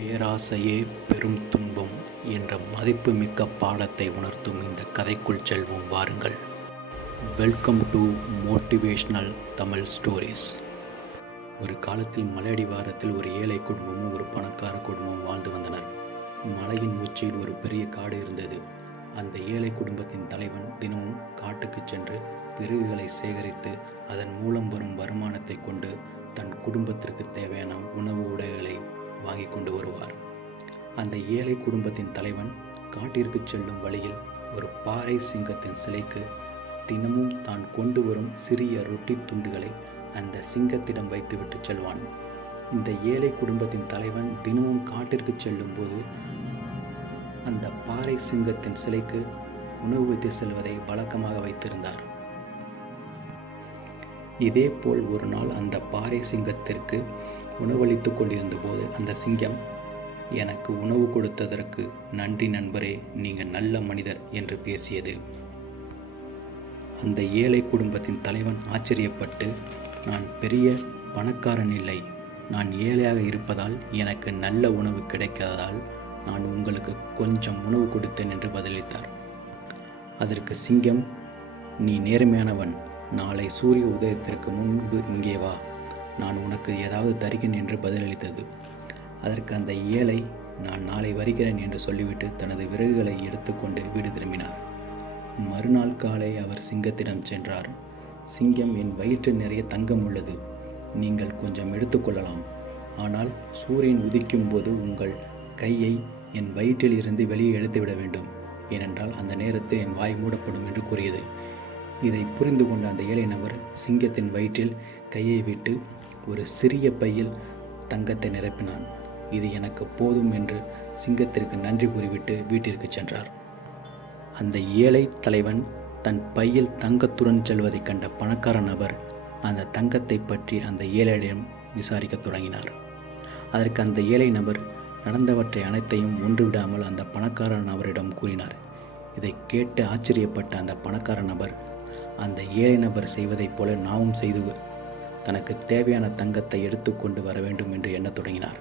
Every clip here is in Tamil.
பேராசையே பெரும் துன்பம் என்ற மதிப்புமிக்க பாடத்தை உணர்த்தும் இந்த கதைக்குள் செல்வோம் வாருங்கள். Welcome to motivational Tamil stories. ஒரு காலத்தில் மலையடிவாரத்தில் ஒரு ஏழை குடும்பமும் ஒரு பணக்கார குடும்பமும் வாழ்ந்து வந்தனர். மலையின் உச்சியில் ஒரு பெரிய காடு இருந்தது. அந்த ஏழை குடும்பத்தின் தலைவன் தினமும் காட்டுக்கு சென்று விறகுகளை சேகரித்து அதன் மூலம் வரும் வருமானத்தை கொண்டு தன் குடும்பத்திற்கு தேவையான உணவு உடைகளை வாங்கி கொண்டு வருவார். அந்த ஏழை குடும்பத்தின் தலைவன் காட்டிற்கு செல்லும் வழியில் ஒரு பாறை சிங்கத்தின் சிலைக்கு தினமும் தான் கொண்டு வரும் சிறிய ரொட்டி துண்டுகளை அந்த சிங்கத்திடம் வைத்துவிட்டு செல்வான். இந்த ஏழை குடும்பத்தின் தலைவன் தினமும் காட்டிற்கு செல்லும் போது அந்த பாறை சிங்கத்தின் சிலைக்கு உணவு வைத்து செல்வதை வழக்கமாக வைத்திருந்தார். இதேபோல் ஒரு நாள் அந்த பாறை சிங்கத்திற்கு உணவளித்து கொண்டிருந்த போது அந்த சிங்கம், எனக்கு உணவு கொடுத்ததற்கு நன்றி நண்பரே, நீங்கள் நல்ல மனிதர் என்று பேசியது. அந்த ஏழை குடும்பத்தின் தலைவன் ஆச்சரியப்பட்டு, நான் பெரிய பணக்காரன் இல்லை, நான் ஏழையாக இருப்பதால் எனக்கு நல்ல உணவு கிடைக்காததால் நான் உங்களுக்கு கொஞ்சம் உணவு கொடுத்தேன் என்று பதிலளித்தார். அதற்கு சிங்கம், நீ நேர்மையானவன், நாளை சூரிய உதயத்திற்கு முன்பு இங்கே வா, நான் உனக்கு ஏதாவது தருகிறேன் என்று பதிலளித்தது. அதற்கு அந்த ஏழை, நான் நாளை வருகிறேன் என்று சொல்லிவிட்டு தனது விறகுகளை எடுத்துக்கொண்டு வீடு திரும்பினார். மறுநாள் காலை அவர் சிங்கத்திடம் சென்றார். சிங்கம், என் வயிற்றில் நிறைய தங்கம் உள்ளது, நீங்கள் கொஞ்சம் எடுத்துக்கொள்ளலாம், ஆனால் சூரியன் உதிக்கும் போது உங்கள் கையை என் வயிற்றில் இருந்து வெளியே எடுத்துவிட வேண்டும், ஏனென்றால் அந்த நேரத்தில் என் வாய் மூடப்படும் என்று கூறியது. இதை புரிந்து கொண்ட அந்த ஏழை நபர் சிங்கத்தின் வயிற்றில் கையை விட்டு ஒரு சிறிய பையில் தங்கத்தை நிரப்பினான். இது எனக்கு போதும் என்று சிங்கத்திற்கு நன்றி கூறிவிட்டு வீட்டிற்கு சென்றார். அந்த ஏழை தலைவன் தன் பையில் தங்கத்துடன் செல்வதை கண்ட பணக்கார நபர் அந்த தங்கத்தை பற்றி அந்த ஏழையிடம் விசாரிக்க தொடங்கினார். அதற்கு அந்த ஏழை நபர் நடந்தவற்றை அனைத்தையும் ஒன்றுவிடாமல் அந்த பணக்கார நபரிடம் கூறினார். இதை கேட்டு ஆச்சரியப்பட்ட அந்த பணக்கார நபர், அந்த ஏழை நபர் செய்வதைப் போல நாமும் செய்து தனக்கு தேவையான தங்கத்தை எடுத்துக்கொண்டு வர வேண்டும் என்று எண்ணத் தொடங்கினார்.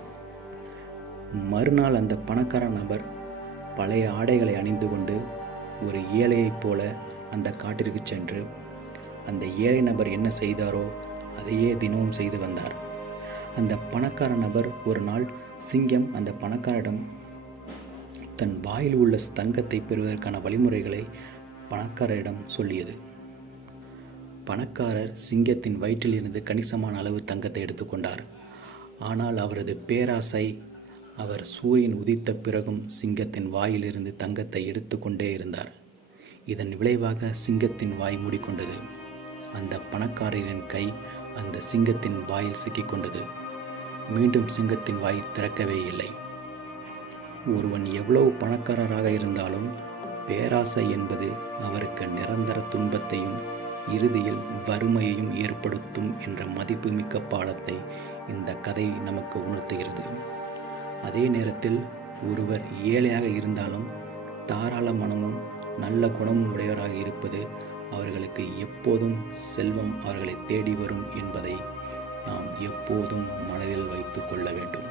மறுநாள் அந்த பணக்கார நபர் பழைய ஆடைகளை அணிந்து கொண்டு ஒரு ஏழையைப் போல அந்த காட்டிற்கு சென்று அந்த ஏழை நபர் என்ன செய்தாரோ அதையே தினமும் செய்து வந்தார். அந்த பணக்கார நபர் ஒரு நாள் சிங்கம் அந்த பணக்காரிடம் தன் வாயில் உள்ள தங்கத்தை பெறுவதற்கான வழிமுறைகளை பணக்காரரிடம் சொல்லியது. பணக்காரர் சிங்கத்தின் வயிற்றில் இருந்து கணிசமான அளவு தங்கத்தை எடுத்துக்கொண்டார். ஆனால் அவரது பேராசை, அவர் சூரியன் உதித்த பிறகும் சிங்கத்தின் வாயிலிருந்து தங்கத்தை எடுத்துக்கொண்டே இருந்தார். இதன் விளைவாக சிங்கத்தின் வாய் மூடிக்கொண்டது. அந்த பணக்காரரின் கை அந்த சிங்கத்தின் வாயில் சிக்கிக்கொண்டது. மீண்டும் சிங்கத்தின் வாய் திறக்கவே இல்லை. ஒருவன் எவ்வளவு பணக்காரராக இருந்தாலும் பேராசை என்பது அவருக்கு நிரந்தர துன்பத்தையும் இறுதியில் வறுமையையும் ஏற்படுத்தும் என்ற மதிப்புமிக்க பாடத்தை இந்த கதை நமக்கு உணர்த்துகிறது. அதே நேரத்தில் ஒருவர் ஏழையாக இருந்தாலும் தாராள மனமும் நல்ல குணமும் உடையவராக இருப்பது அவர்களுக்கு எப்போதும் செல்வம் அவர்களை தேடி வரும் என்பதை நாம் எப்போதும் மனதில் வைத்து கொள்ள வேண்டும்.